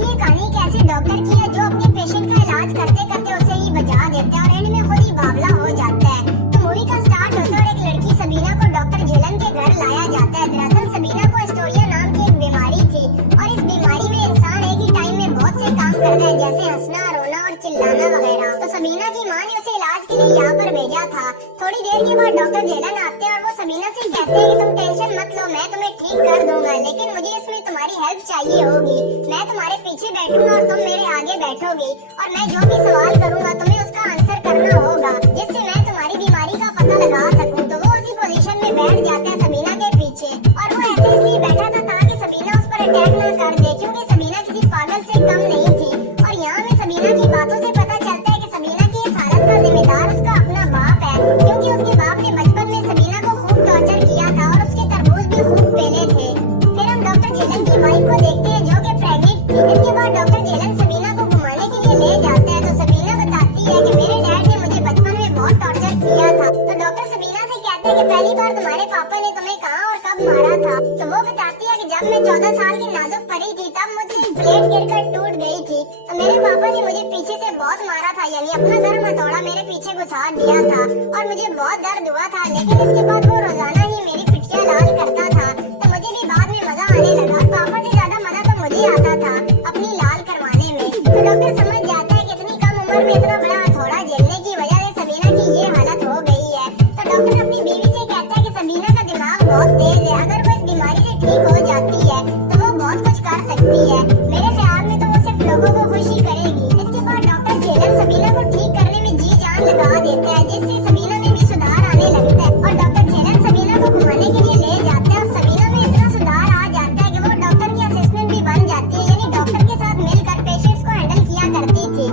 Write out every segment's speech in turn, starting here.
ये कहानी एक ऐसे डॉक्टर की है जो अपने पेशेंट का इलाज करते करते उसे ही बचा देता है और एंड में खुद ही बावला हो जाता है। तो मूवी का स्टार्ट होता है और एक लड़की सबीना को डॉक्टर झेलन के घर लाया जाता है। दरअसल सबीना को एस्टोरिया नाम की एक बीमारी थी और इस बीमारी में इंसान एक ही टाइम में बहुत से काम करता है, जैसे हंसना, रोना और चिल्लाना वगैरह। तो सबीना की माँ ने उसे इलाज के लिए यहाँ पर भेजा था। थोड़ी देर के बाद डॉक्टर झेलन आते हैं और वो सबीना से कहते हैं कि तुम टेंशन मत लो, मैं तुम्हें ठीक कर दूंगा, लेकिन मुझे इसमें तुम्हारी हेल्प चाहिए होगी। मैं तुम्हारे पीछे बैठूंगा और तुम मेरे आगे बैठोगी और मैं जो भी सवाल करूंगा तुम्हें उसका आंसर करना होगा, जिससे मैं तुम्हारी बीमारी का पता लगा सकूं। तो वो उसी पोजीशन में बैठ जाता है सबीना के पीछे और वो ऐसे इसलिए बैठा था ताकि सबीना उस पर अटैक ना कर दे, क्योंकि सबीना किसी पागल से कम नहीं थी। और यहाँ में सबीना की बातों से पता चलता है कि सबीना की इस हालत का जिम्मेदार उसका अपना बाप है, क्योंकि उसके बाप ने बचपन में सबीना को खूब टॉर्चर किया था और उसके तरबूज भी खूब पेले थे। फिर हम डॉक्टर झेलन की वाइफ को देखते हैं जो कि प्रेग्नेंट थी। इसके बाद डॉक्टर झेलन सबीना को घुमाने के लिए ले जाता है। तो सबीना बताती है कि मेरे डैड ने मुझे बचपन में बहुत टॉर्चर किया था। तो डॉक्टर सबीना से कहते हैं कि पहली बार तुम्हारे पापा ने तुम्हें कहाँ और कब मारा था। तो वो बताती है कि जब मैं 14 साल की नाजुक परी थी तब मुझसे प्लेट गिरकर टूट गई थी। तो मेरे पापा ने मुझे पीछे से बहुत मारा था, यानी अपना गर्म हथौड़ा मेरे पीछे घुसा दिया था और मुझे बहुत दर्द हुआ था, लेकिन इसके बाद वो रोजाना ही मेरी पिटिया लाल करता था। तो मुझे भी बाद में मजा आने लगा। पापा से ज्यादा मजा तो मुझे आता था अपनी लाल करवाने में। तो डॉक्टर समझ जाता है कि इतनी कम उम्र में इतना बड़ा हथौड़ा झेलने की वजह से सबीना की ये हालत हो गई है। तो डॉक्टर अपनी बीवी से कहता है कि सबीना का दिमाग बहुत तेज है, अगर वो इस बीमारी से ठीक हो जाती है तो वो बहुत कुछ कर सकती है। मेरे ख्याल में तो वो सिर्फ लोगों को खुशी करेगी। इसके बाद डॉक्टर झेलन सबीना को ठीक करने में जी जान लगा देता है, जिससे सबीना में भी सुधार आने लगता है और डॉक्टर झेलन सबीना को घुमाने के लिए ले जाता है और सबीना में इतना सुधार आ जाता है कि वो डॉक्टर की असिस्टेंट भी बन जाती है, यानी डॉक्टर के साथ मिलकर पेशेंट्स को हैंडल किया करती थी।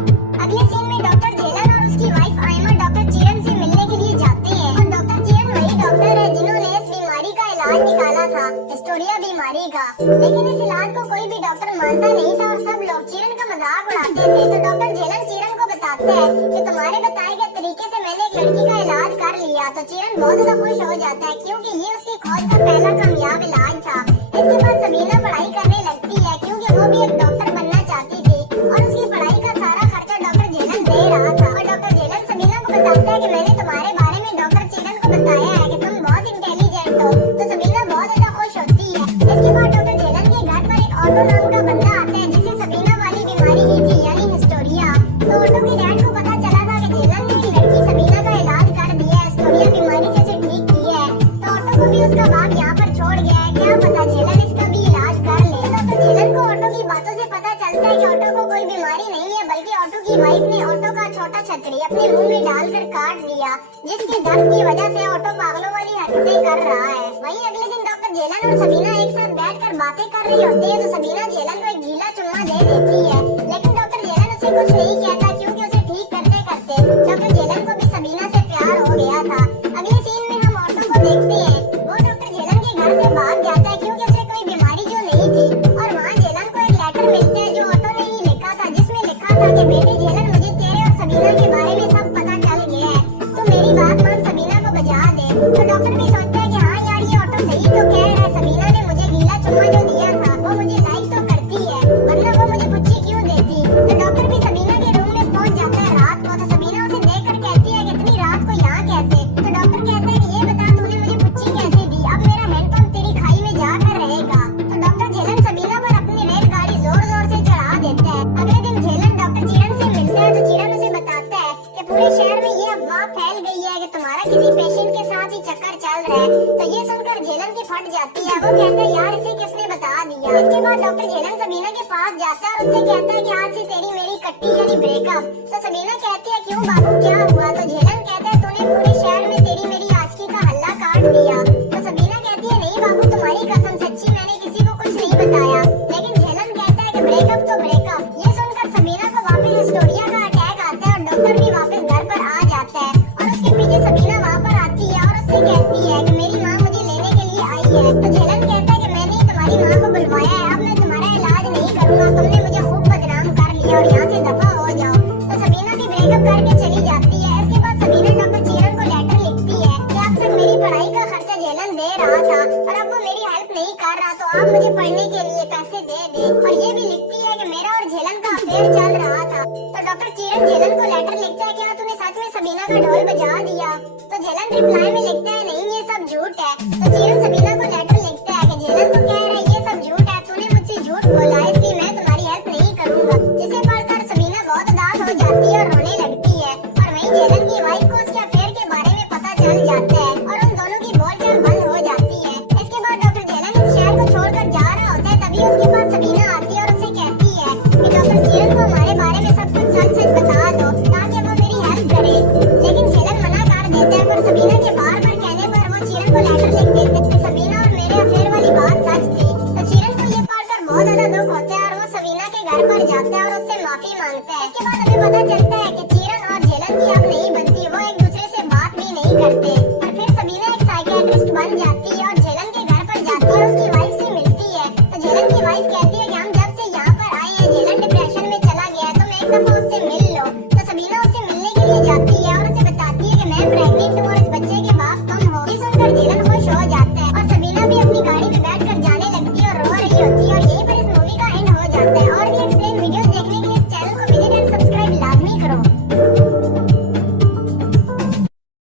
अगले सीन में डॉक्टर झेलन और उसकी वाइफ आयमा डॉक्टर चिरन से मिलने के लिए जाते हैं और डॉक्टर चिरन वही डॉक्टर है जिन्होंने इस बीमारी का इलाज निकाला था, एस्टोरिया बीमारी का। लेकिन इस इलाज को कोई भी डॉक्टर मानता नहीं था और सब लोग चिरन का मजाक उड़ाते थे। तो डॉक्टर झेलन चिरन को बताते हैं कि तुम्हारे बताए गए तरीके से मैंने एक लड़की का इलाज कर लिया। तो चिरन बहुत ज्यादा खुश हो जाता है क्योंकि ये उसकी खोज का पहला कामयाब इलाज था। इसके बाद सबीना पढ़ाई करने लगती है क्योंकि वो भी एक डॉक्टर बनना चाहती थी और उसकी पढ़ाई का सारा खर्चा डॉक्टर झेलन दे रहा था। और डॉक्टर झेलन सबीना को बताता है कि मैंने तुम्हारे बारे में डॉक्टर चिरन को बताया है कि तुम बहुत इंटेलिजेंट हो। तो सबीना बहुत ज्यादा खुश होती है। इसके बाद डॉक्टर झेलन के घर पर एक ऑटो नाम का बंदा आता है जिसे सबीना वाली बीमारी ही थी, यानी हिस्टोरिया। तो ऑटो के डैड को पता चला था कि झेलन ने एक लड़की सबीना का इलाज कर दिया है, हिस्टोरिया बीमारी से उसे ठीक की है। तो ऑटो को भी उसका बाप यहाँ पर छोड़ गया है, क्या पता झेलन इसका भी इलाज कर ले। तो डॉक्टर झेलन को ऑटो की बातों से पता चलता है कि ऑटो को कोई बीमारी नहीं है, बल्कि ऑटो की वाइफ ने ऑटो का छोटा छतरी अपने मुंह में डालकर काट दिया, जिसके दर्द की वजह से ऑटो पागलों वाली हरकतें कर रहा है। वहीं अगले दिन डॉक्टर झेलन और सबीना एक साथ बैठकर बातें कर रही होती है। तो सबीना झेलन को एक गीला चुम्मा दे देती है, लेकिन डॉक्टर झेलन उसे कुछ नहीं कहता क्योंकि उसे ठीक करते करते डॉक्टर झेलन को भी सबीना से प्यार हो गया था। अगले सीन में हम ऑटो को देखते हैं, वो डॉक्टर झेलन के घर से भाग जाता है क्योंकि उसे कोई बीमारी जो नहीं थी। और वहाँ झेलन को एक लेटर मिलता है जो ऑटो ने ही लिखा था, जिसमें लिखा था कि बेटे झेलन, मुझे तेरे और सबीना के बारे में सब पता चल गया है, तू मेरी बात मान सबीना को बचा दे। तो डॉक्टर भी सोचता है कि हाँ यार ये ऑटो सही तो कह रहा है, सबीना ने मुझे गीला चुम्मा जो दिया था वो मुझे लाइक तो करती है, वरना वो मुझे पुच्ची क्यों देती। तो डॉक्टर भी सबीना के रूम में पहुंच जाता है रात को। तो सबीना उसे देखकर कहती है कि इतनी रात को यहाँ कैसे। तो डॉक्टर कहता है कि ये बता तूने मुझे पुच्ची कैसे दी, अब मेरा हैंडपंप तेरी खाई में जाकर रहेगा। तो डॉक्टर झेलन सबीना पर अपनी रेलगाड़ी जोर जोर से चढ़ा देता है। अगले दिन झेलन डॉक्टर चिरन से मिलता है। तो चिरन उसे बताता है कि पूरे शहर में ये अफवाह फैल गई है कि तुम्हारा किसी पेशेंट के साथ ही चक्कर चल रहा है। तो ये सुनकर झेलन की फट जाती है, वो कहता है यार इसे किसने बता दिया। इसके बाद डॉक्टर झेलन सबीना के पास जाता है और उससे कहता है कि आज से तेरी मेरी कट्टी यानी ब्रेकअप। तो सबीना कहती है क्यों बाबू क्या हुआ। तो झेलन कहता है तूने पूरे शहर में तेरी मेरी आशिकी का हल्ला काट दिया। तो सबीना कहती है नहीं बाबू तुम्हारी कसम सच्ची मैंने किसी को कुछ नहीं बताया। लेकिन झेलन कहता है कि ब्रेकअप तो ब्रेकअप। ये सुनकर सबीना को वापस हिस्टोरिया का अटैक आता है और डॉक्टर भी वापस घर पर आ जाता है और उसके पीछे सबीना वहाँ पर आती है और उससे कहती है कि मेरी माँ मुझे लेने के लिए आई है। तो झेलन कहता है कि मैंने ही तुम्हारी माँ को बुलवाया है, अब मैं तुम्हारा इलाज नहीं करूँगा, तुमने मुझे खूब बदनाम कर लिया और यहाँ से दफा हो जाओ। तो सबीना भी ब्रेकअप करके चली जाती है। इसके बाद कि मेरा और झेलन का अफेयर चल रहा था। तो डॉक्टर किरण झेलन को लेटर लिखता है कि हाँ तूने सच में सबीना का ढोल बजा दिया। तो झेलन रिप्लाई में लिखता है नहीं ये सब झूठ है। तो किरण